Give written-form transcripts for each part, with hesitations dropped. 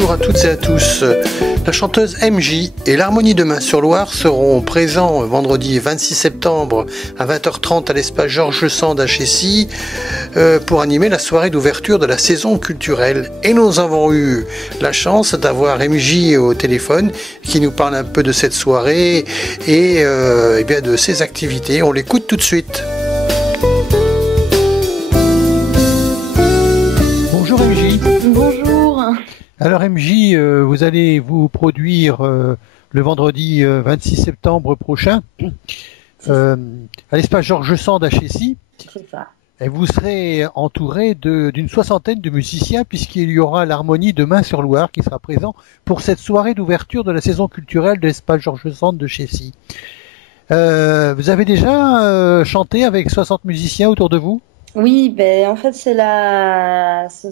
bonjour à toutes et à tous. La chanteuse MJ et l'Harmonie de Main-sur-Loire seront présents vendredi 26 septembre à 20h30 à l'espace Georges Sand à Chécy pour animer la soirée d'ouverture de la saison culturelle. Et nous avons eu la chance d'avoir MJ au téléphone qui nous parle un peu de cette soirée et bien de ses activités. On l'écoute tout de suite. Bonjour MJ. Bonjour. Alors MJ, vous allez vous produire le vendredi 26 septembre prochain à l'espace Georges Sand à Chécy. C'est ça. Et vous serez entouré d'une soixantaine de musiciens puisqu'il y aura l'Harmonie de Main-sur-Loire qui sera présent pour cette soirée d'ouverture de la saison culturelle de l'espace Georges Sand de Chécy. Vous avez déjà chanté avec 60 musiciens autour de vous ? Oui, en fait ce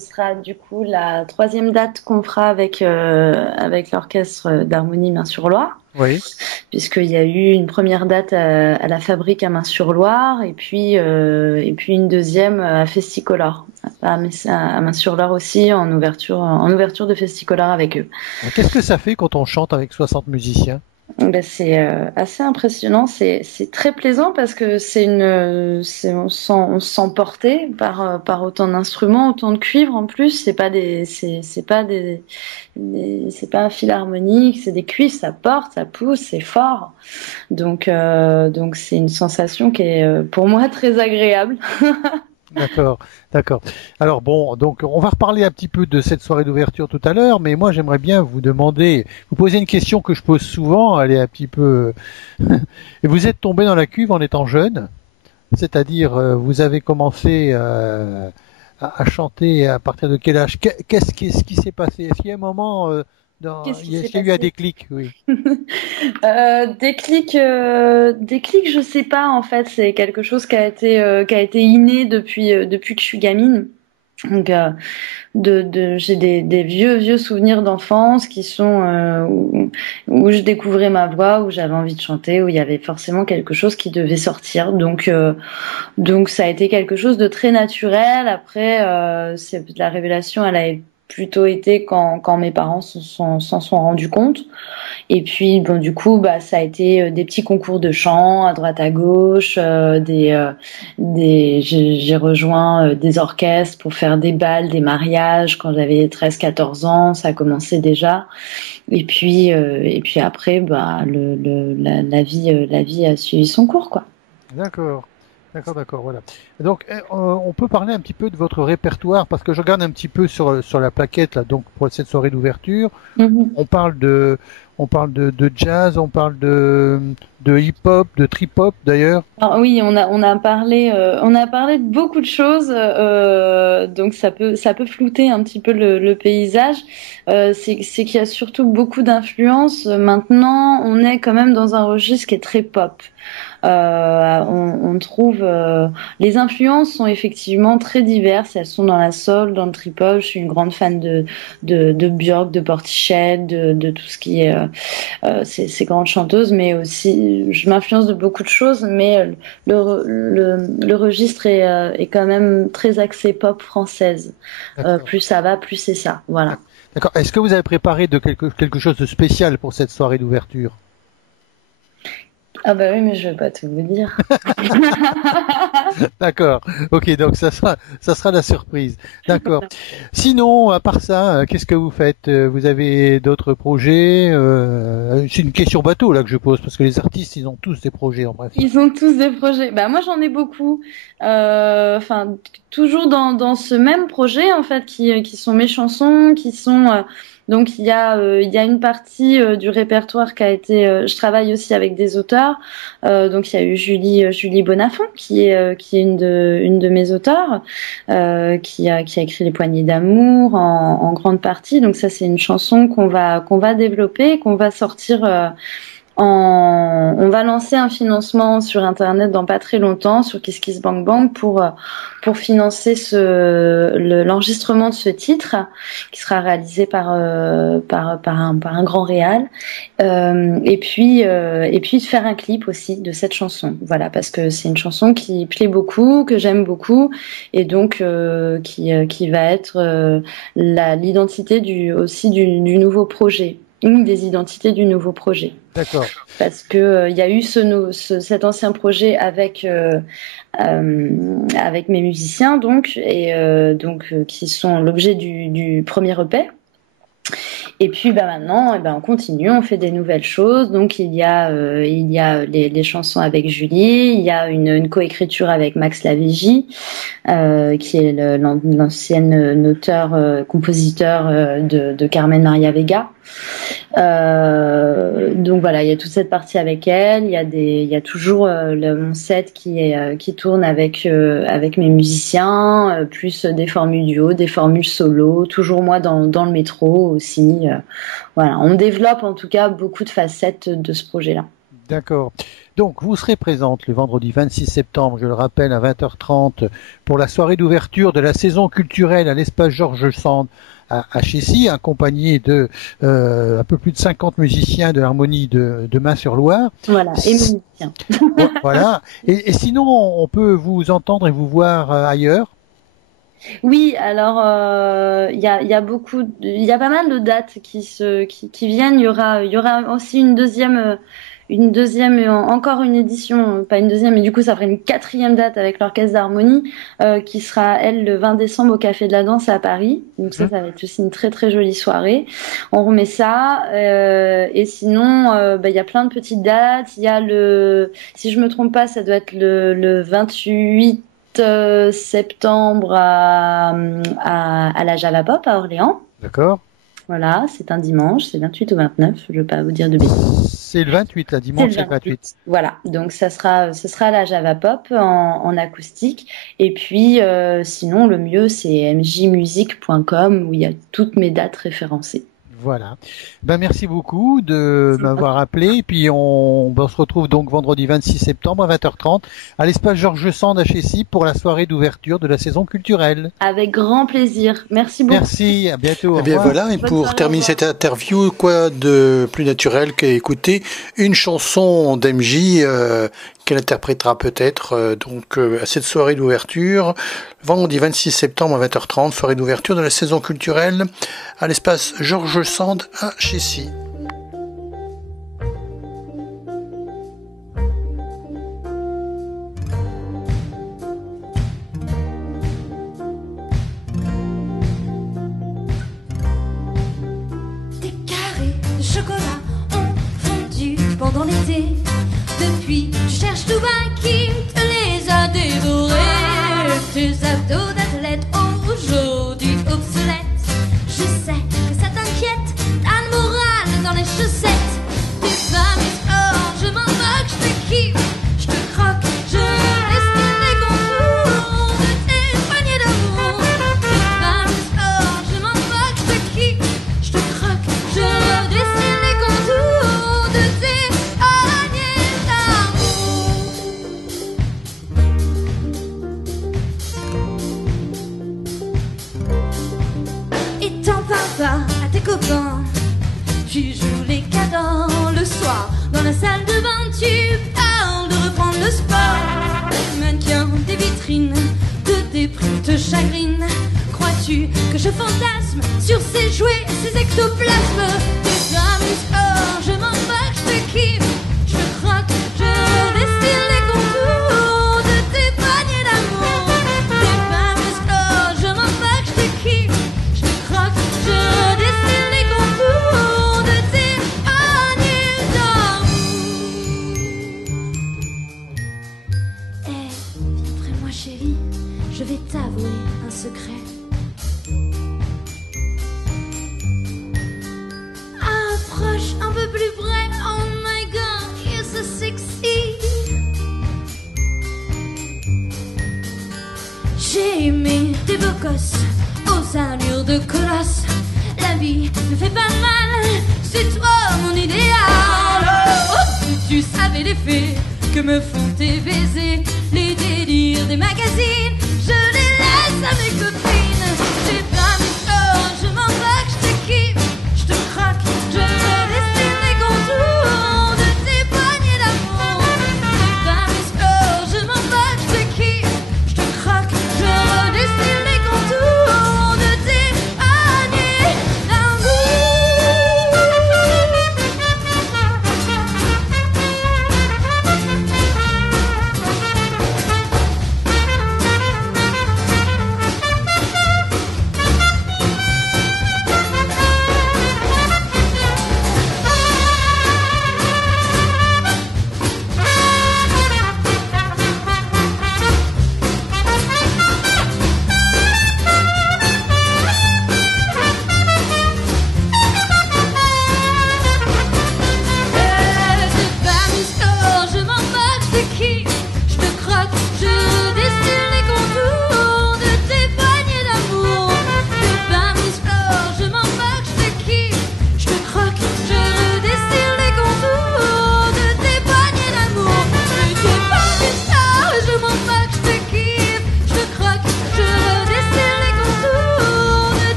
sera du coup la troisième date qu'on fera avec l'orchestre d'Harmonie Main-sur-Loire. Oui. Puisqu'il y a eu une première date à la Fabrique à Main-sur-Loire et puis une deuxième à Festicolor à Main-sur-Loire aussi en ouverture de Festicolor avec eux. Qu'est-ce que ça fait quand on chante avec 60 musiciens ? C'est assez impressionnant, c'est très plaisant parce que on se sent porté par autant d'instruments, autant de cuivre en plus. C'est pas un fil harmonique, c'est des cuivres, ça porte, ça pousse, c'est fort. Donc c'est une sensation qui est pour moi très agréable. D'accord. Alors bon, donc on va reparler un petit peu de cette soirée d'ouverture tout à l'heure, mais moi j'aimerais bien vous poser une question que je pose souvent, elle est un petit peu... Et vous êtes tombé dans la cuve en étant jeune, c'est-à-dire vous avez commencé à chanter à partir de quel âge ? Qu'est-ce qui s'est passé ? Est-ce qu'il y a un moment... il y a eu un déclic, oui. Déclic, je sais pas en fait. C'est quelque chose qui a été inné depuis que je suis gamine. Donc, j'ai des vieux souvenirs d'enfance qui sont où je découvrais ma voix, où j'avais envie de chanter, où il y avait forcément quelque chose qui devait sortir. Donc ça a été quelque chose de très naturel. Après, la révélation, elle a plutôt été quand mes parents s'en sont rendus compte. Et puis bon, du coup, ça a été des petits concours de chant à droite à gauche, j'ai rejoint des orchestres pour faire des bals, des mariages quand j'avais 13-14 ans, ça a commencé déjà. Et puis après, la vie a suivi son cours, quoi. D'accord, voilà. Donc, on peut parler un petit peu de votre répertoire parce que je regarde un petit peu sur la plaquette là, donc pour cette soirée d'ouverture. Mm-hmm. On parle de jazz, on parle de hip-hop, de trip-hop d'ailleurs. Alors oui, on a parlé de beaucoup de choses, donc ça peut flouter un petit peu le paysage. C'est qu'il y a surtout beaucoup d'influences. Maintenant, on est quand même dans un registre qui est très pop. On trouve les influences sont effectivement très diverses. Elles sont dans la soul, dans le trip-hop. Je suis une grande fan de Björk, de Portishead, de tout ce qui est ces grandes chanteuses, mais aussi je m'influence de beaucoup de choses, mais le registre est quand même très axé pop française. Plus ça va, plus c'est ça. Voilà. D'accord. Est-ce que vous avez préparé quelque chose de spécial pour cette soirée d'ouverture ? Ah bah oui, mais je vais pas tout vous dire. D'accord. Ok, donc ça sera la surprise. D'accord. Sinon, à part ça, qu'est-ce que vous faites ? Vous avez d'autres projets ? C'est une question bateau là que je pose parce que les artistes, ils ont tous des projets en bref. Ils ont tous des projets. Bah moi j'en ai beaucoup. Enfin toujours dans ce même projet en fait qui sont mes chansons, qui sont donc il y a une partie du répertoire qui a été. Je travaille aussi avec des auteurs. Donc il y a eu Julie Bonafont qui est une de mes auteurs qui a écrit Les Poignées d'amour en grande partie. Donc ça c'est une chanson qu'on va développer, qu'on va sortir on va lancer un financement sur Internet dans pas très longtemps, sur KissKissBankBank, pour financer l'enregistrement de ce titre, qui sera réalisé par un grand réal, et puis de faire un clip aussi de cette chanson. Voilà, parce que c'est une chanson qui plaît beaucoup, que j'aime beaucoup, et donc qui va être l'identité du nouveau projet. Une des identités du nouveau projet. D'accord. Parce que il y a eu cet ancien projet avec mes musiciens donc qui sont l'objet du premier EP. Et puis maintenant, on continue, on fait des nouvelles choses. Donc il y a les chansons avec Julie, il y a une coécriture avec Max Lavégie, qui est l'ancienne auteur, compositeur de Carmen Maria Vega. Donc voilà, il y a toute cette partie avec elle. Il y a toujours mon set qui tourne avec mes musiciens, plus des formules duo, des formules solo, toujours moi dans le métro aussi. Voilà, on développe en tout cas beaucoup de facettes de ce projet-là. D'accord. Donc, vous serez présente le vendredi 26 septembre, je le rappelle, à 20h30 pour la soirée d'ouverture de la saison culturelle à l'espace Georges Sand à Chécy, accompagné de un peu plus de 50 musiciens de l'harmonie de Main-sur-Loire. Voilà, et musiciens. Voilà. Et sinon, on peut vous entendre et vous voir ailleurs? Oui, alors il y a pas mal de dates qui viennent. Il y aura aussi encore une édition, pas une deuxième, mais du coup ça ferait une 4e date avec l'Orchestre d'Harmonie, qui sera elle le 20 décembre au Café de la Danse à Paris. Donc ça va être aussi une très très jolie soirée. On remet ça, et sinon il y a plein de petites dates. Il y a si je me trompe pas, ça doit être le 28 septembre à la Java Pop à Orléans. D'accord. Voilà, c'est un dimanche, c'est 28 ou 29, je ne veux pas vous dire de bêtises. C'est le 28, là, dimanche c'est le 28. Voilà, donc ce sera la Java Pop en acoustique. Et puis sinon, le mieux c'est mjmusic.com où il y a toutes mes dates référencées. Voilà. Merci beaucoup de m'avoir appelé. Et puis on se retrouve donc vendredi 26 septembre à 20h30 à l'espace Georges Sand à Chécy pour la soirée d'ouverture de la saison culturelle. Avec grand plaisir. Merci beaucoup. Merci, à bientôt. Et bien voilà, et pour terminer cette interview, quoi de plus naturel qu'écouter une chanson d'MJ qu'elle interprétera peut-être à cette soirée d'ouverture, vendredi 26 septembre à 20h30, soirée d'ouverture de la saison culturelle à l'espace Georges Sand à Chécy. Des carrés de chocolat ont fondu pendant l'été. Depuis, tu cherches tout bas qui te les a dévorés. Tes abdos d'athlète aujourd'hui obsolètes. Je sais que ça t'inquiète, t'as le moral dans les chaussettes. Tes familles, oh, je m'en moque, je te kiffe, je te croque, je dessine les contours de tes poignées d'amour. Tes familles, oh, je m'en moque, je te kiffe, je te croque, je dessine les contours de tes poignées d'amour. Et t'en parles pas à tes copains. Tu joues les cadans le soir. Dans la salle de bain, tu parles de reprendre le sport. Les mannequins, des vitrines, de déprime te chagrinent. Crois-tu que je fantasme sur ces jouets, ces ectoplasmes? Tes amis, oh, je m'en moque, je te kiffe, je te croque, je dessine les contours de tes poignées d'amour. Tes familles, oh, je m'en moque, je te kiffe, je te croque, je dessine les contours de tes poignées d'amour. Viens près de moi chérie, je vais t'avouer un secret. Approche un peu plus près, oh my god, you're so sexy. J'ai aimé tes beaux gosses aux allures de colosse. La vie ne fait pas mal, c'est toi mon idéal. Oh, savez l'effet que me font tes baisers, les délires des magazines, je les laisse à mes copines.